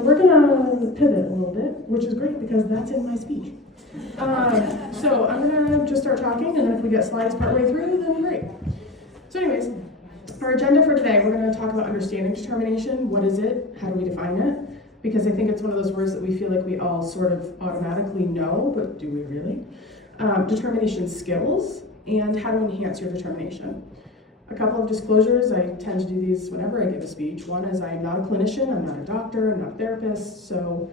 so we're gonna pivot a little bit, which is great because that's in my speech. So I'm gonna just start talking, and then if we get slides partway through, then great. So anyways, our agenda for today, we're gonna talk about understanding determination. What is it? How do we define it? Because I think it's one of those words that we feel like we all sort of automatically know, but do we really? Determination skills, and how to enhance your determination. A couple of disclosures, I tend to do these whenever I give a speech. One is I'm not a clinician, I'm not a doctor, I'm not a therapist, so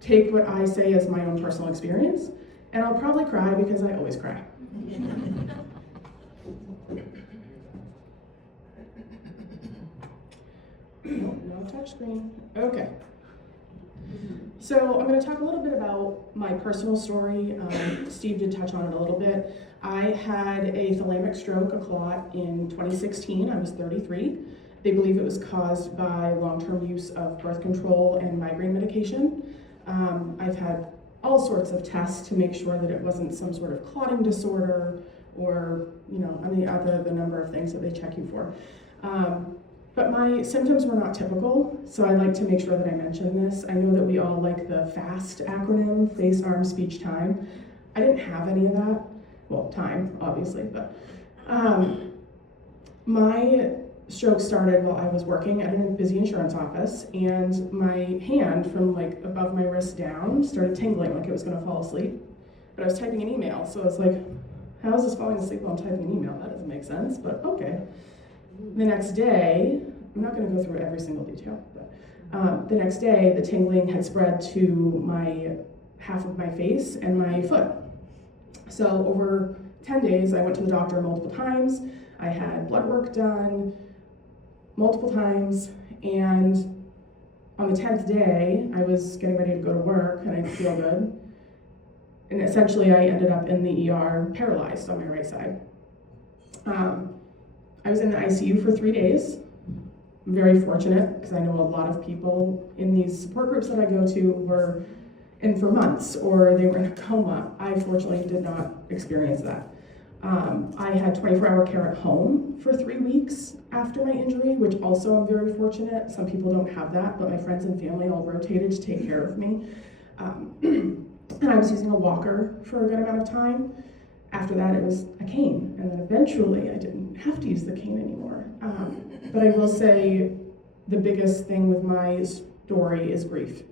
take what I say as my own personal experience, and I'll probably cry because I always cry. No touch screen. Okay. So I'm going to talk a little bit about my personal story. Steve did touch on it a little bit. I had a thalamic stroke, a clot, in 2016. I was 33. They believe it was caused by long-term use of birth control and migraine medication. I've had all sorts of tests to make sure that it wasn't some sort of clotting disorder or, the number of things that they check you for. But my symptoms were not typical, so I like to make sure that I mention this. I know that we all like the FAST acronym, face, arm, speech, time. I didn't have any of that. Well, time, obviously, but my stroke started while I was working at a busy insurance office, and my hand from like above my wrist down started tingling like it was gonna fall asleep. But I was typing an email, so I was like, how is this falling asleep while I'm typing an email? That doesn't make sense, but okay. The next day, I'm not going to go through every single detail, but the next day, the tingling had spread to my half of my face and my foot. So over 10 days, I went to the doctor multiple times. I had blood work done multiple times, and on the 10th day, I was getting ready to go to work, and I didn't feel good. And essentially, I ended up in the ER paralyzed on my right side. I was in the ICU for 3 days. I'm very fortunate because I know a lot of people in these support groups that I go to were in for months or they were in a coma. I fortunately did not experience that. I had 24-hour care at home for 3 weeks after my injury, which also I'm very fortunate. Some people don't have that, but my friends and family all rotated to take care of me. And I was using a walker for a good amount of time. After that, it was a cane, and then eventually I didn't have to use the cane anymore. But I will say the biggest thing with my story is grief.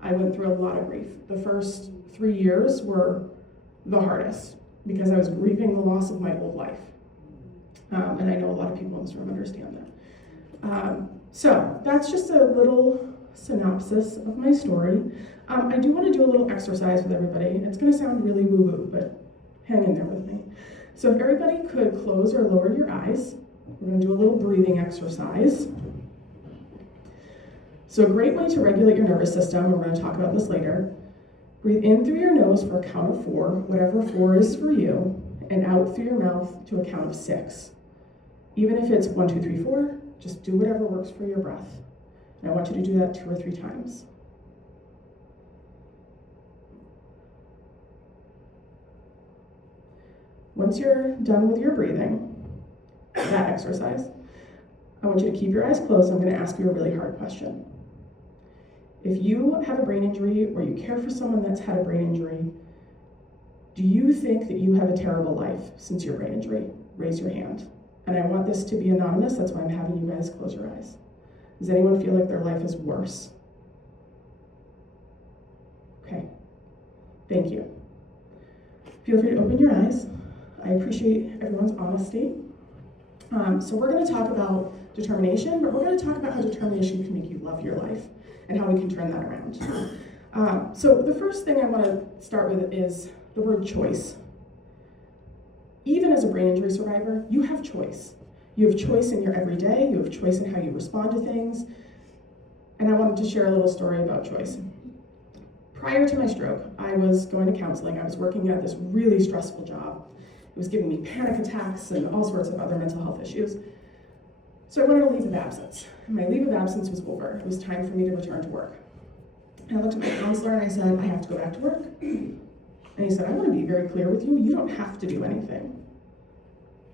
I went through a lot of grief. The first 3 years were the hardest because I was grieving the loss of my old life. And I know a lot of people in this room understand that. So that's just a little synopsis of my story. I do want to do a little exercise with everybody. It's going to sound really woo-woo, but hang in there with me. So if everybody could close or lower your eyes, we're going to do a little breathing exercise. So a great way to regulate your nervous system, and we're going to talk about this later, breathe in through your nose for a count of 4, whatever 4 is for you, and out through your mouth to a count of 6. Even if it's 1, 2, 3, 4, just do whatever works for your breath. And I want you to do that 2 or 3 times. Once you're done with your breathing, that exercise, I want you to keep your eyes closed. I'm going to ask you a really hard question. If you have a brain injury or you care for someone that's had a brain injury, do you think that you have a terrible life since your brain injury? Raise your hand. And I want this to be anonymous, that's why I'm having you guys close your eyes. Does anyone feel like their life is worse? Okay, thank you. Feel free to open your eyes. I appreciate everyone's honesty. So we're going to talk about determination, but we're going to talk about how determination can make you love your life and how we can turn that around. So the first thing I want to start with is the word choice. Even as a brain injury survivor, you have choice. You have choice in your everyday, you have choice in how you respond to things, and I wanted to share a little story about choice. Prior to my stroke, I was going to counseling. I was working at this really stressful job. It was giving me panic attacks and all sorts of other mental health issues. So I went on a leave of absence. And my leave of absence was over. It was time for me to return to work. And I looked at my counselor and I said, I have to go back to work. And he said, I want to be very clear with you. You don't have to do anything.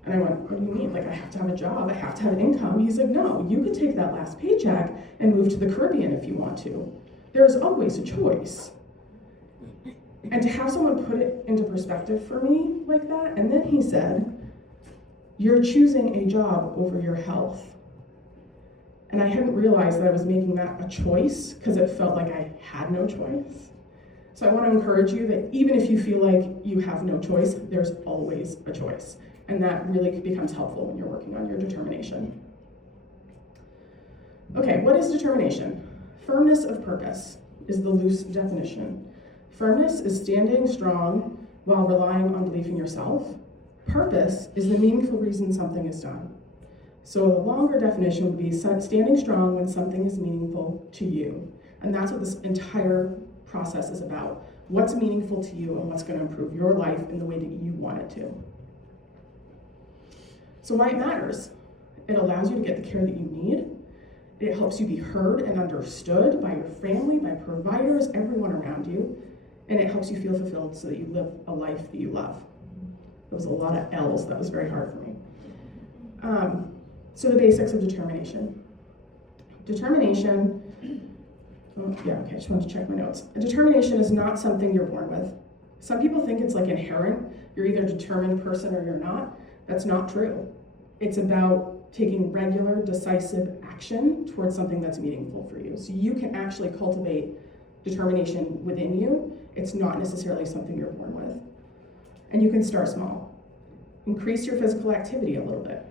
And I went, what do you mean? Like, I have to have a job. I have to have an income. He's like, no, you could take that last paycheck and move to the Caribbean if you want to. There's always a choice. And to have someone put it into perspective for me like that, and then he said, you're choosing a job over your health. And I hadn't realized that I was making that a choice because it felt like I had no choice. So I want to encourage you that even if you feel like you have no choice, there's always a choice. And that really becomes helpful when you're working on your determination. Okay, what is determination? Firmness of purpose is the loose definition. Firmness is standing strong while relying on belief in yourself. Purpose is the meaningful reason something is done. So the longer definition would be standing strong when something is meaningful to you. And that's what this entire process is about. What's meaningful to you and what's going to improve your life in the way that you want it to. So why it matters? It allows you to get the care that you need. It helps you be heard and understood by your family, by providers, everyone around you. And it helps you feel fulfilled so that you live a life that you love. There was a lot of L's, that was very hard for me. So the basics of determination. Determination, I just wanted to check my notes. Determination is not something you're born with. Some people think it's like inherent. You're either a determined person or you're not. That's not true. It's about taking regular, decisive action towards something that's meaningful for you. So you can actually cultivate determination within you. It's not necessarily something you're born with. And you can start small. Increase your physical activity a little bit.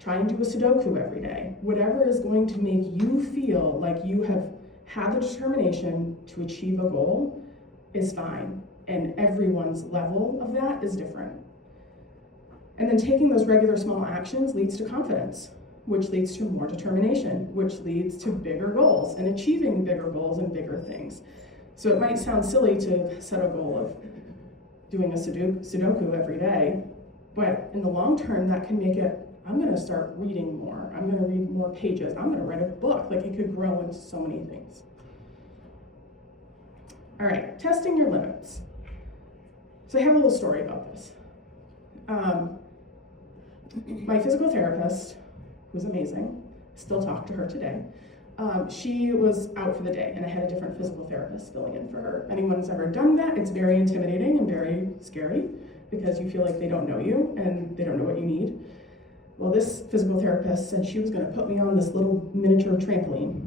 Try and do a Sudoku every day. Whatever is going to make you feel like you have had the determination to achieve a goal is fine. And everyone's level of that is different. And then taking those regular small actions leads to confidence, which leads to more determination, which leads to bigger goals and achieving bigger goals and bigger things. So it might sound silly to set a goal of doing a Sudoku every day, but in the long term, that can make it, I'm gonna start reading more. I'm gonna read more pages. I'm gonna write a book. Like, it could grow into so many things. All right, testing your limits. So I have a little story about this. My physical therapist, who's amazing, still talk to her today. She was out for the day, and I had a different physical therapist filling in for her. Anyone's ever done that, it's very intimidating and very scary because you feel like they don't know you and they don't know what you need. Well, this physical therapist said she was going to put me on this little miniature trampoline.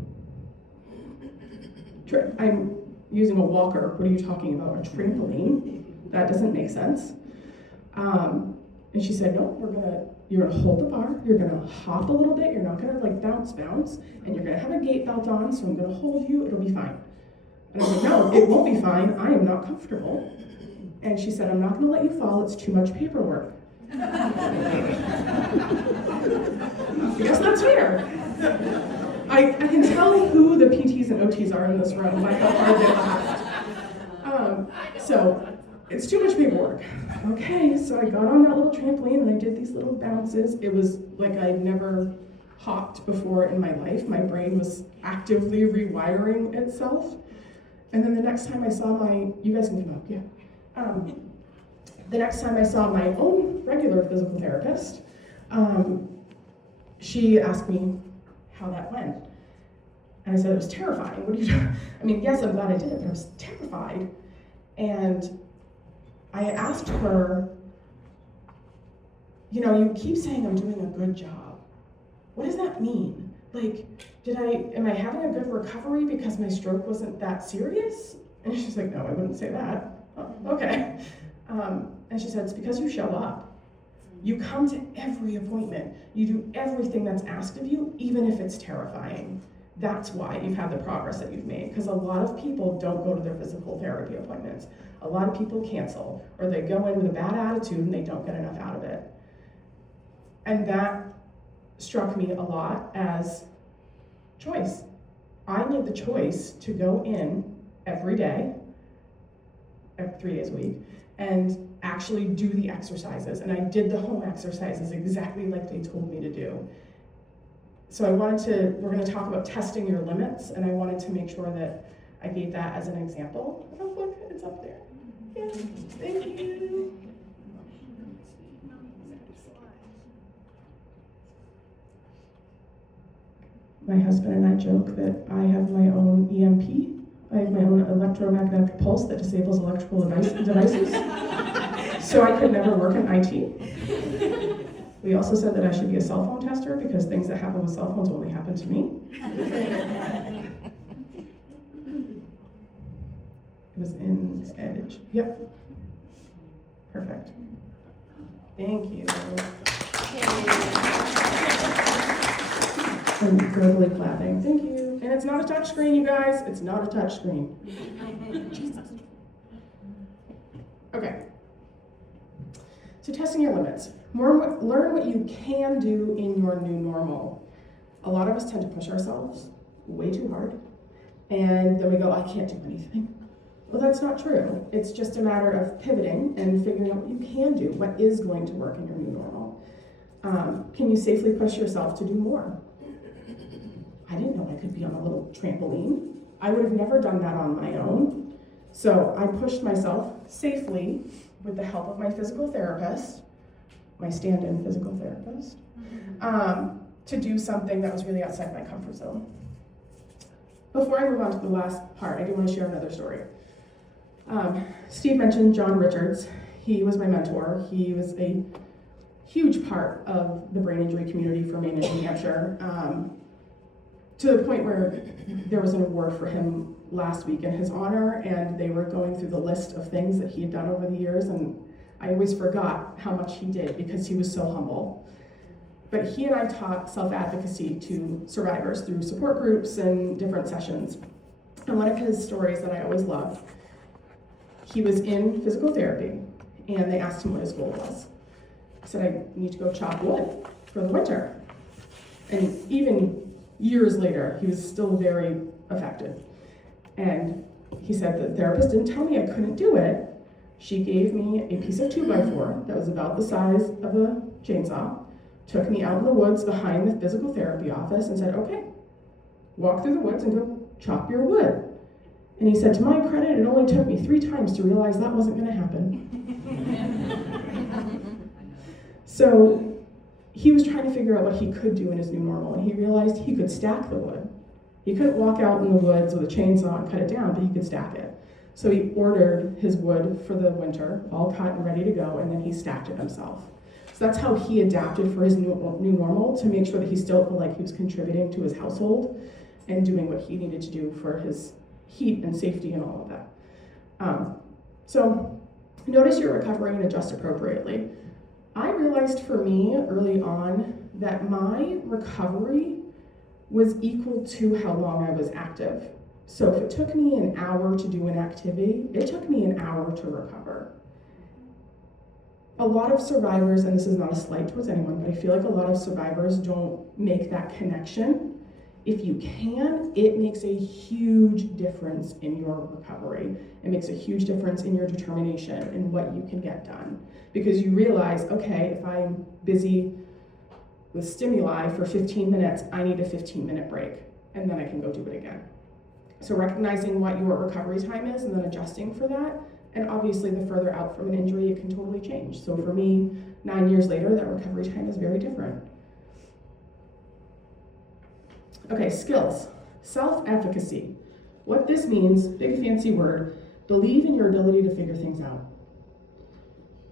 I'm using a walker. What are you talking about? A trampoline? That doesn't make sense. And she said, no, you're gonna hold the bar, you're gonna hop a little bit, you're not gonna like bounce, and you're gonna have a gait belt on, so I'm gonna hold you, it'll be fine. And I was like, no, it won't be fine, I am not comfortable. And she said, I'm not gonna let you fall, it's too much paperwork. I guess that's fair. I can tell who the PTs and OTs are in this room by how hard they laughed. So it's too much paperwork. Okay, so I got on that little trampoline and I did these little bounces. It was like I'd never hopped before in my life. My brain was actively rewiring itself. And then the next time I saw you guys can come up, yeah. The next time I saw my own regular physical therapist, she asked me how that went. And I said, it was terrifying. What are you doing? I mean, yes, I'm glad I did it, but I was terrified. And I asked her, you keep saying I'm doing a good job. What does that mean? Like, am I having a good recovery because my stroke wasn't that serious? And she's like, no, I wouldn't say that. Oh, okay. And she said, it's because you show up. You come to every appointment. You do everything that's asked of you, even if it's terrifying. That's why you've had the progress that you've made, because a lot of people don't go to their physical therapy appointments. A lot of people cancel, or they go in with a bad attitude and they don't get enough out of it. And that struck me a lot as choice. I made the choice to go in every day, 3 days a week, and actually do the exercises. And I did the home exercises exactly like they told me to do. So we're going to talk about testing your limits, and I wanted to make sure that I gave that as an example. Oh, look, it's up there. Yeah, thank you. My husband and I joke that I have my own EMP I have my own electromagnetic pulse that disables electrical devices. So I could never work in IT. We also said that I should be a cell phone tester because things that happen with cell phones only happen to me. It was in Edge. Yep. Perfect. Thank you. I'm verbally clapping. Thank you. And it's not a touch screen, you guys. It's not a touch screen. Okay. So testing your limits. Learn what you can do in your new normal. A lot of us tend to push ourselves way too hard. And then we go, I can't do anything. Well, that's not true. It's just a matter of pivoting and figuring out what you can do, what is going to work in your new normal. Can you safely push yourself to do more? I didn't know I could be on a little trampoline. I would have never done that on my own. So I pushed myself safely with the help of my physical therapist, my stand-in physical therapist, to do something that was really outside my comfort zone. Before I move on to the last part, I do want to share another story. Steve mentioned John Richards. He was my mentor. He was a huge part of the brain injury community for Maine and New Hampshire, to the point where there was an award for him last week in his honor, and they were going through the list of things that he had done over the years, and I always forgot how much he did because he was so humble. But he and I taught self-advocacy to survivors through support groups and different sessions. And one of his stories that I always love, he was in physical therapy, and they asked him what his goal was. He said, I need to go chop wood for the winter. And even years later, he was still very affected. And he said, the therapist didn't tell me I couldn't do it. She gave me a piece of 2x4 that was about the size of a chainsaw, took me out in the woods behind the physical therapy office and said, okay, walk through the woods and go chop your wood. And he said, to my credit, it only took me 3 times to realize that wasn't gonna happen. So he was trying to figure out what he could do in his new normal, and he realized he could stack the wood. He couldn't walk out in the woods with a chainsaw and cut it down, but he could stack it. So he ordered his wood for the winter, all cut and ready to go, and then he stacked it himself. So that's how he adapted for his new normal, to make sure that he still felt like he was contributing to his household and doing what he needed to do for his heat and safety and all of that. So notice your recovery and adjust appropriately. I realized for me early on that my recovery was equal to how long I was active. So if it took me an hour to do an activity, it took me an hour to recover. A lot of survivors, and this is not a slight towards anyone, but I feel like a lot of survivors don't make that connection. If you can, it makes a huge difference in your recovery. It makes a huge difference in your determination and what you can get done. Because you realize, okay, if I'm busy with stimuli for 15 minutes, I need a 15-minute break, and then I can go do it again. So recognizing what your recovery time is and then adjusting for that, and obviously the further out from an injury, it can totally change. So for me, 9 years later, that recovery time is very different. Okay, skills. Self-efficacy. What this means, big fancy word, believe in your ability to figure things out.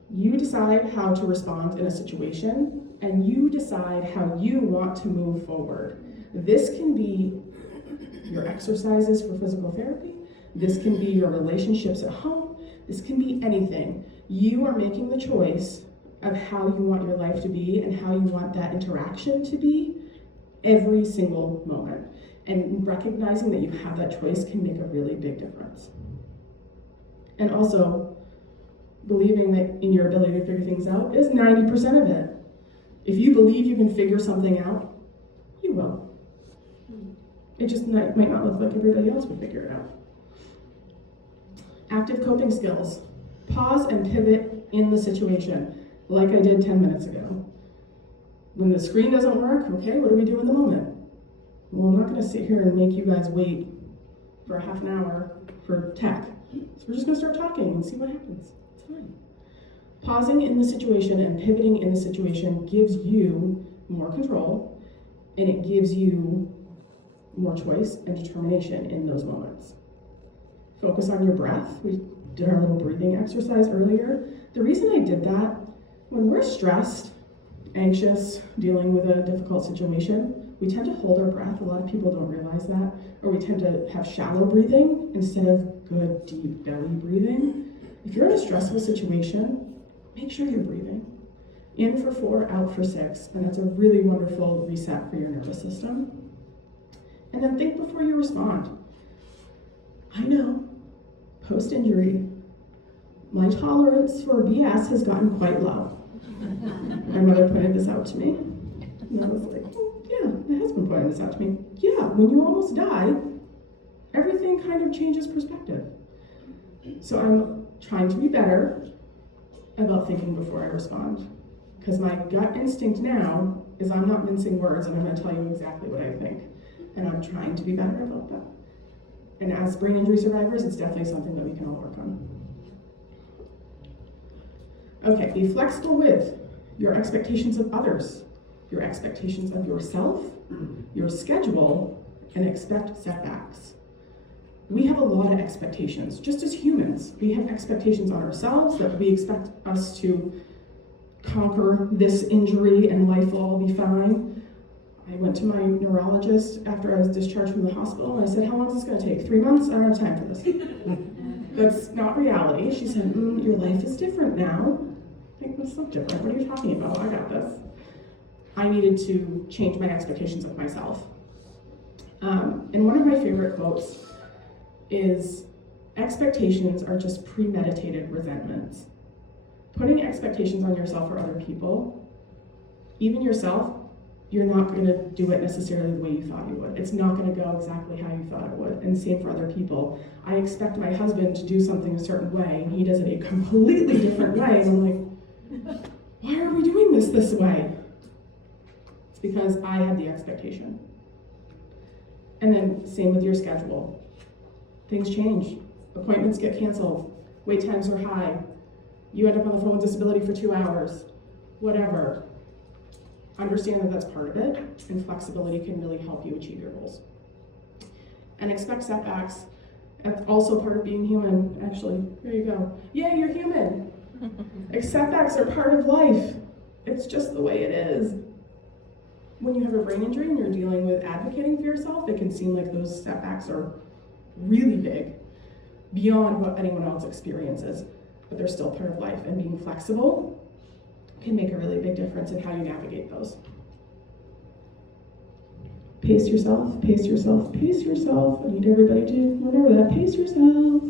You decide how to respond in a situation, and you decide how you want to move forward. This can be your exercises for physical therapy. This can be your relationships at home. This can be anything. You are making the choice of how you want your life to be and how you want that interaction to be every single moment. And recognizing that you have that choice can make a really big difference. And also, believing that in your ability to figure things out is 90% of it. If you believe you can figure something out, you will. It just might not look like everybody else would figure it out. Active coping skills. Pause and pivot in the situation, like I did 10 minutes ago. When the screen doesn't work, okay, what do we do in the moment? Well, I'm not gonna sit here and make you guys wait for a half an hour for tech. So we're just gonna start talking and see what happens. It's fine. Pausing in the situation and pivoting in the situation gives you more control, and it gives you more choice and determination in those moments. Focus on your breath. We did our little breathing exercise earlier. The reason I did that, when we're stressed, anxious, dealing with a difficult situation, we tend to hold our breath. A lot of people don't realize that. Or we tend to have shallow breathing instead of good, deep belly breathing. If you're in a stressful situation, make sure you're breathing. In for 4, out for 6. And that's a really wonderful reset for your nervous system. And then think before you respond. I know, post-injury, my tolerance for BS has gotten quite low. My mother pointed this out to me. And I was like, oh, yeah, my husband pointed this out to me. Yeah, when you almost die, everything kind of changes perspective. So I'm trying to be better about thinking before I respond. Because my gut instinct now is I'm not mincing words and I'm going to tell you exactly what I think. And I'm trying to be better about that. And as brain injury survivors, it's definitely something that we can all work on. Okay, be flexible with your expectations of others, your expectations of yourself, your schedule, and expect setbacks. We have a lot of expectations. Just as humans, we have expectations on ourselves that we expect us to conquer this injury and life will all be fine. I went to my neurologist after I was discharged from the hospital and I said, how long is this going to take? 3 months? I don't have time for this. That's not reality. She said, your life is different now. I think that's so different. What are you talking about? I got this. I needed to change my expectations of myself. And one of my favorite quotes is, expectations are just premeditated resentments. Putting expectations on yourself or other people, even yourself, you're not going to do it necessarily the way you thought you would. It's not going to go exactly how you thought it would. And same for other people. I expect my husband to do something a certain way, and he does it a completely different way. And I'm like, why are we doing this way? It's because I had the expectation. And then same with your schedule. Things change. Appointments get canceled. Wait times are high. You end up on the phone with disability for 2 hours. Whatever. Understand that that's part of it, and flexibility can really help you achieve your goals. And expect setbacks. That's also part of being human, actually. There you go. Yeah, you're human. Setbacks are part of life. It's just the way it is. When you have a brain injury and you're dealing with advocating for yourself, it can seem like those setbacks are really big, beyond what anyone else experiences, but they're still part of life. And being flexible can make a really big difference in how you navigate those. Pace yourself, pace yourself, pace yourself. I need everybody to remember that. Pace yourself.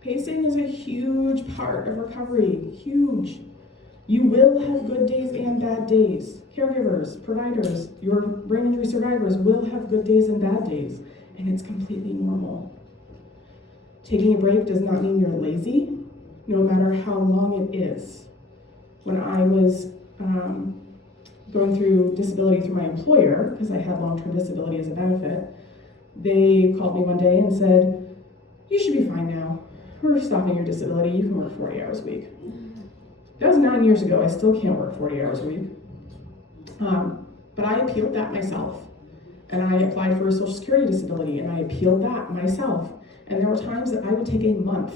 Pacing is a huge part of recovery. Huge. You will have good days and bad days. Caregivers, providers, your brain injury survivors will have good days and bad days, and it's completely normal. Taking a break does not mean you're lazy, no matter how long it is. When I was going through disability through my employer, because I had long-term disability as a benefit, they called me one day and said, you should be fine now. We're stopping your disability. You can work 40 hours a week. That was 9 years ago. I still can't work 40 hours a week. But I appealed that myself. And I applied for a Social Security disability, and I appealed that myself. And there were times that I would take a month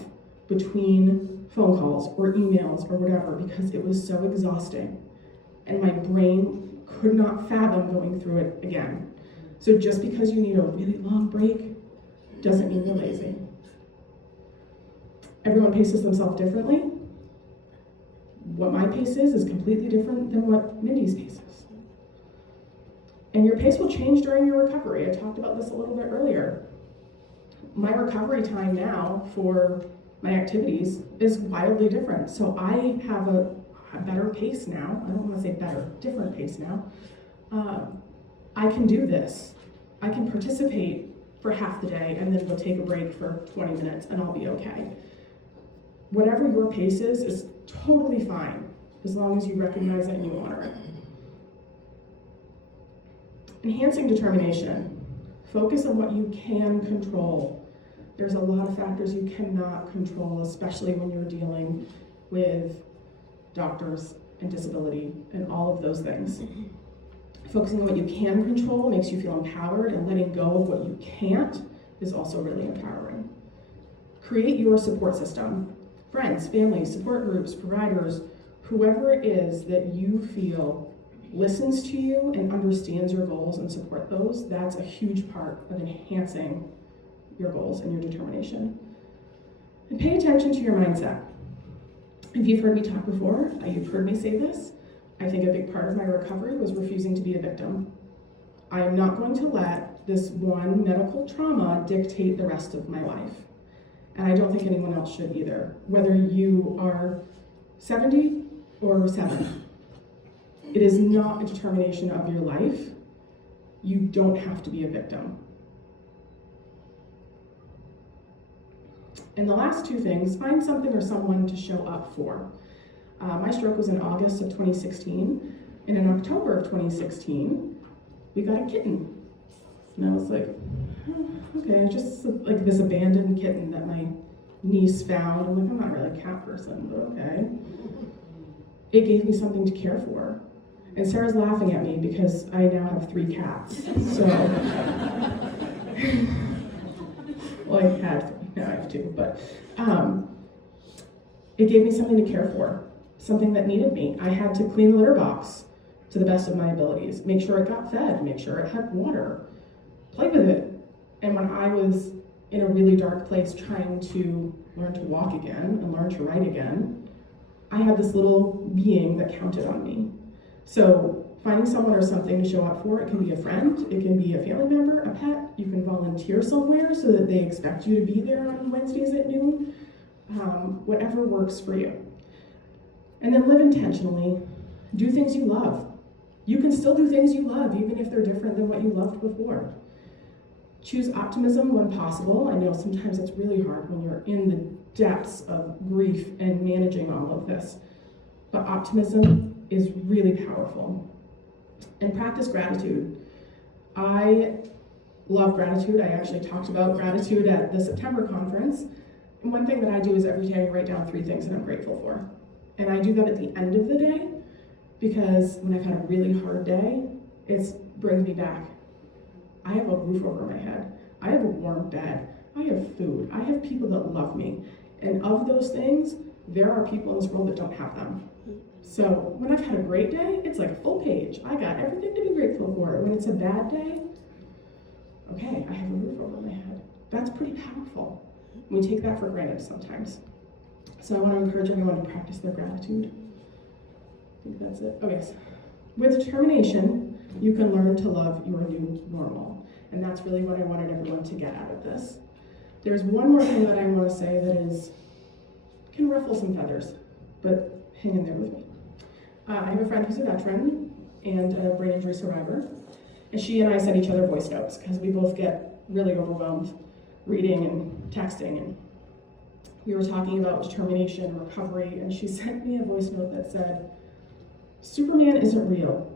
between phone calls or emails or whatever because it was so exhausting. And my brain could not fathom going through it again. So just because you need a really long break doesn't mean you're lazy. Everyone paces themselves differently. What my pace is completely different than what Mindy's pace is. And your pace will change during your recovery. I talked about this a little bit earlier. My recovery time now for my activities is wildly different. So I have a better pace now. I don't want to say better, different pace now. I can do this. I can participate for half the day and then go take a break for 20 minutes and I'll be okay. Whatever your pace is totally fine as long as you recognize it and you honor it. Enhancing determination. Focus on what you can control. There's a lot of factors you cannot control, especially when you're dealing with doctors and disability and all of those things. Focusing on what you can control makes you feel empowered, and letting go of what you can't is also really empowering. Create your support system. Friends, family, support groups, providers, whoever it is that you feel listens to you and understands your goals and support those, that's a huge part of enhancing your goals and your determination. And pay attention to your mindset. If you've heard me talk before, you've heard me say this, I think a big part of my recovery was refusing to be a victim. I am not going to let this one medical trauma dictate the rest of my life. And I don't think anyone else should either. Whether you are 70 or 7, it is not a determination of your life. You don't have to be a victim. And the last two things, find something or someone to show up for. My stroke was in August of 2016, and in October of 2016, we got a kitten. And I was like, oh, okay, just like this abandoned kitten that my niece found. I'm like, I'm not really a cat person, but okay. It gave me something to care for. And Sarah's laughing at me because I now have 3 cats. So, well, I had 3, now I have 2, but it gave me something to care for, something that needed me. I had to clean the litter box to the best of my abilities, make sure it got fed, make sure it had water, play with it. And when I was in a really dark place trying to learn to walk again and learn to write again, I had this little being that counted on me. So finding someone or something to show up for, it can be a friend, it can be a family member, a pet, you can volunteer somewhere so that they expect you to be there on Wednesdays at noon, whatever works for you. And then live intentionally, do things you love. You can still do things you love, even if they're different than what you loved before. Choose optimism when possible. I know sometimes it's really hard when you're in the depths of grief and managing all of this, but optimism is really powerful. And practice gratitude. I love gratitude. I actually talked about gratitude at the September conference. And one thing that I do is every day I write down 3 things that I'm grateful for. And I do that at the end of the day because when I've had a really hard day, it brings me back. I have a roof over my head. I have a warm bed. I have food. I have people that love me. And of those things, there are people in this world that don't have them. So when I've had a great day, it's like a full page. I got everything to be grateful for. When it's a bad day, okay, I have a roof over my head. That's pretty powerful. We take that for granted sometimes. So I want to encourage everyone to practice their gratitude. I think that's it. Oh yes. With determination, you can learn to love your new normal. And that's really what I wanted everyone to get out of this. There's one more thing that I want to say that can ruffle some feathers, but hang in there with me. I have a friend who's a veteran and a brain injury survivor, and she and I send each other voice notes because we both get really overwhelmed reading and texting, and we were talking about determination and recovery, and she sent me a voice note that said, Superman isn't real.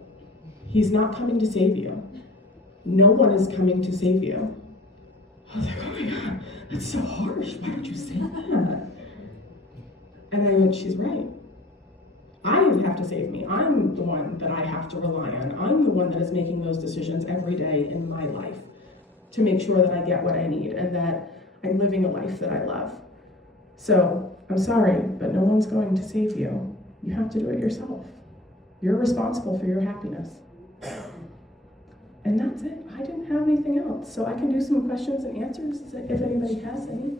He's not coming to save you. No one is coming to save you. I was like, oh my God, that's so harsh. Why would you say that? And I went, she's right. I have to save me. I'm the one that I have to rely on. I'm the one that is making those decisions every day in my life to make sure that I get what I need and that I'm living a life that I love. So I'm sorry, but no one's going to save you. You have to do it yourself. You're responsible for your happiness. And that's it. I didn't have anything else. So I can do some questions and answers if anybody has any.